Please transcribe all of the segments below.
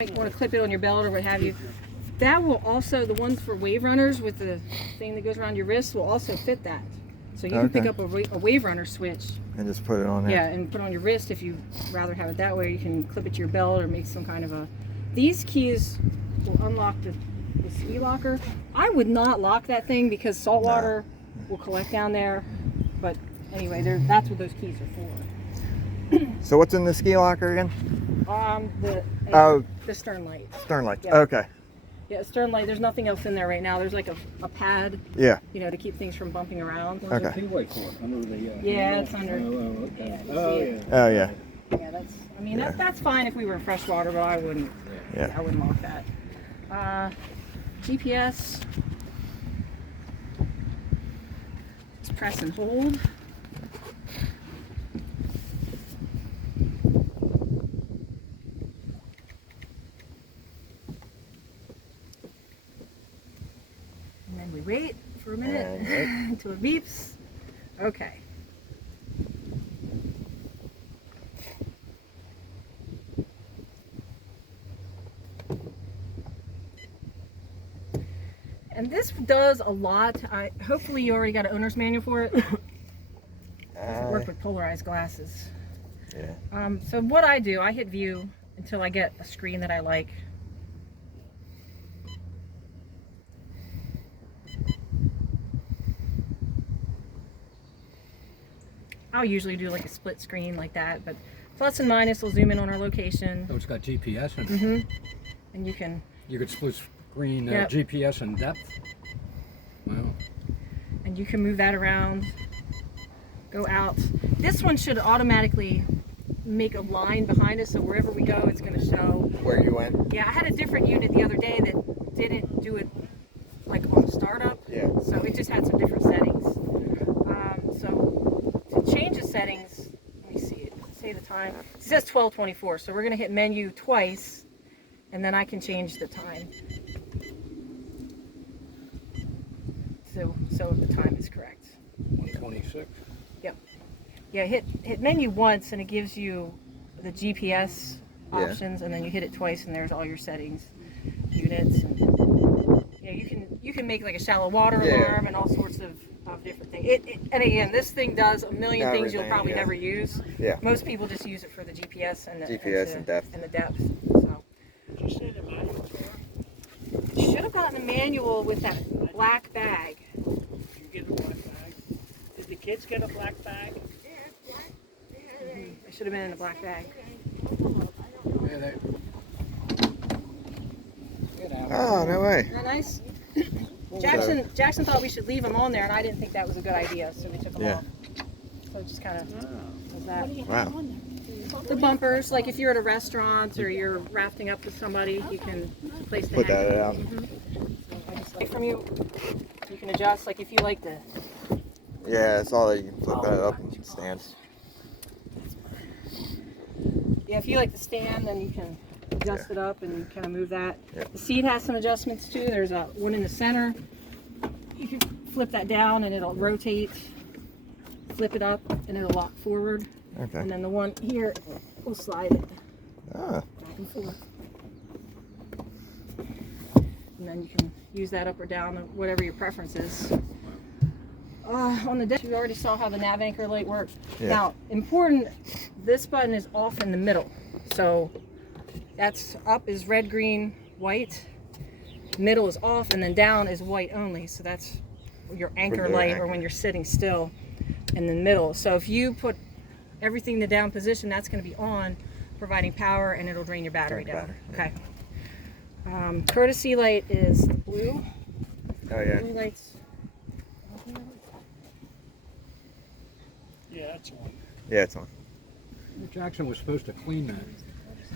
might want to clip it on your belt or what have you. That will also, the ones for wave runners with the thing that goes around your wrist will also fit that. So you can pick up a wave runner switch. And just put it on there. Yeah, and put it on your wrist if you rather have it that way. You can clip it to your belt or make some kind of a... These keys will unlock the ski locker. I would not lock that thing because salt water will collect down there. But anyway, that's what those keys are for. So what's in the ski locker again? The stern light. Stern lights. Yeah. Okay. Yeah, stern light. There's nothing else in there right now. There's like a pad. Yeah. You know, to keep things from bumping around. Okay. Yeah, it's under. Okay. Yeah, Oh, yeah. Oh yeah. Yeah, that's. I mean, that's fine if we were in freshwater, but I wouldn't. Yeah. I wouldn't lock that. GPS. Just press and hold. And then we wait for a minute until it beeps. Okay. And this does a lot. Hopefully you already got an owner's manual for it. Work with polarized glasses. Yeah. So what I do, I hit view until I get a screen that I like. I'll usually do like a split screen like that, but plus and minus will zoom in on our location. Oh, it's got GPS in it. Mm-hmm. And you can... You could split screen Yep. GPS and depth. Wow. And you can move that around, go out. This one should automatically make a line behind us, so wherever we go, it's going to show where you went. Yeah, I had a different unit the other day that didn't do it like on startup. Yeah. So it just had some different settings. So to change the settings, let me see it. Say the time. It says 12:24, so we're going to hit menu twice, and then I can change the time. So the time is correct. 126. Yep. Yeah, hit menu once and it gives you the GPS options, and then you hit it twice and there's all your settings, units. And, yeah, you can make like a shallow water alarm and all sorts of different things. And again, this thing does a million things you'll probably never use. Yeah. Most people just use it for the GPS and the depth. And the depth. So. Did you say the manual for it? Should have gotten a manual with that black bag. Did you get a black bag? Did the kids get a black bag? It should have been in a black bag. Yeah, Oh, no way. Isn't that nice? Jackson thought we should leave them on there, and I didn't think that was a good idea, so we took them off. So it just kind of does that. Wow. The bumpers, like if you're at a restaurant or you're rafting up with somebody, you can place the Put that hang. out. I just like from you can adjust, like if you like the... Yeah, I saw that you can flip that up and stand. Yeah, if you like the stand, then you can adjust it up and kind of move that. Yeah. The seat has some adjustments too. There's one in the center. You can flip that down and it'll rotate. Flip it up and it'll lock forward. Okay. And then the one here will slide it Ah. back and forth. And then you can use that up or down, whatever your preference is. On the deck, you already saw how the nav anchor light works. Yeah. Now, important, this button is off in the middle. So that's up is red, green, white. Middle is off, and then down is white only. So that's your anchor light, or when you're sitting still in the middle. So if you put everything in the down position, that's going to be on, providing power, and it'll drain your battery down. Okay. Courtesy light is the blue. Oh yeah. Blue lights. Yeah, that's one. Yeah, it's on. Jackson was supposed to clean that.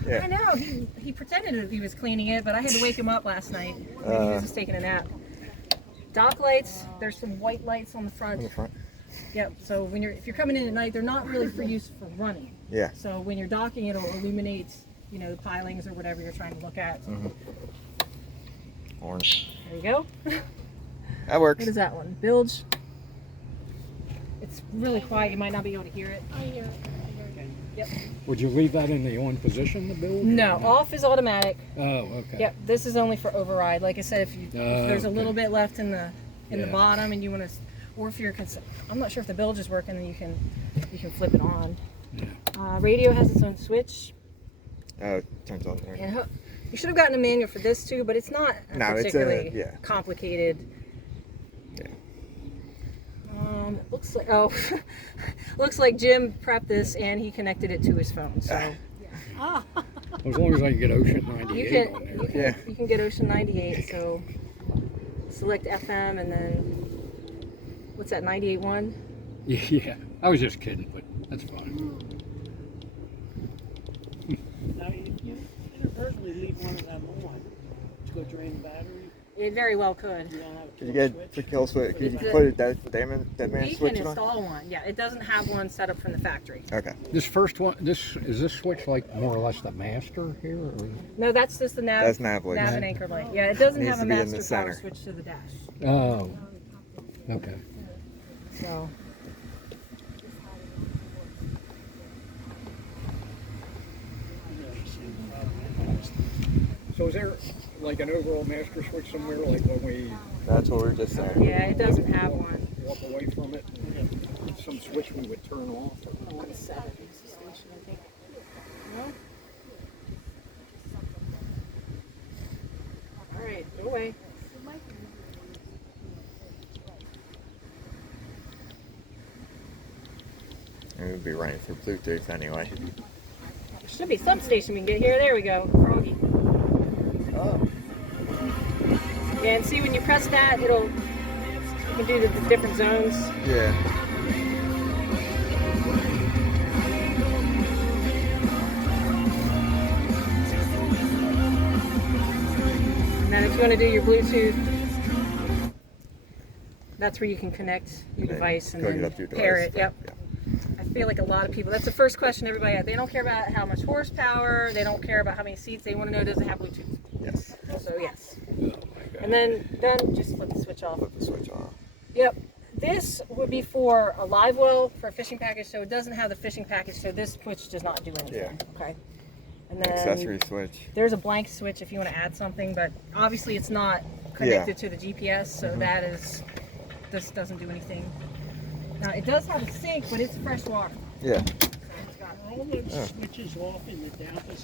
Yeah. I know, he pretended that he was cleaning it, but I had to wake him up last night. He was just taking a nap. Dock lights, there's some white lights on the front. On the front. Yep, so if you're coming in at night, they're not really for use for running. Yeah. So when you're docking, it'll illuminate, the pilings or whatever you're trying to look at. Orange. There you go. That works. What is that one? Bilge. It's really quiet, you might not be able to hear it. I hear it. Yep. Would you leave that in the on position, the build? No, off is automatic. Oh, okay. Yep, this is only for override. Like I said, if there's a okay. little bit left in the Yeah. bottom, and you want to, or if you're, I'm not sure if the bilge is working, then you can flip it on. Yeah. Radio has its own switch, Oh, it turns on there. and you should have gotten a manual for this too, but it's not No, it's particularly yeah. complicated. Yeah. Looks like looks like Jim prepped this and he connected it to his phone. So As long as I can get Ocean you 98 can on there. Yeah. you can get Ocean 98. So select FM and then what's that 98.1? Yeah, I was just kidding, but that's fine. Now, if you inadvertently leave one of them on, to go drain the battery, It very well could. you don't have a Could you kill get switch. the kill switch? Could you The- put it dead man We switch can it on? install one. Yeah, it doesn't have one set up from the factory. Okay. This first one, is this switch like more or less the master here? Or? No, that's just the nav. That's nav light. Nav and anchor light. Yeah, it doesn't Needs have a to be in the master power center. switch to the dash. Oh, okay. So So is there like an overall master switch somewhere, like when we That's what we were just saying. yeah, it doesn't have one. walk away from it? Some switch we would turn off? 170 is the station, I think. No? All right, go away. It would be running through Bluetooth anyway. There should be some station we can get here. There we go. Froggy. Oh. Yeah, and see when you press that, you can do the different zones. Yeah. And then if you want to do your Bluetooth, that's where you can connect your device and Hook it then up to your pair device. it. Yep. Yeah. I feel like a lot of people, that's the first question everybody has. They don't care about how much horsepower, they don't care about how many seats, they want to know does it have Bluetooth. Yes. So yes. Oh my God. And then done, just flip the switch off. Flip the switch off. Yep. This would be for a live well for a fishing package, so it doesn't have the fishing package, so this switch does not do anything. Yeah. Okay. And then Accessory switch. there's a blank switch if you want to add something, but obviously it's not connected to the GPS, so that is, this doesn't do anything. Now it does have a sink, but it's fresh water. Yeah. It's got All the switches off in the down position.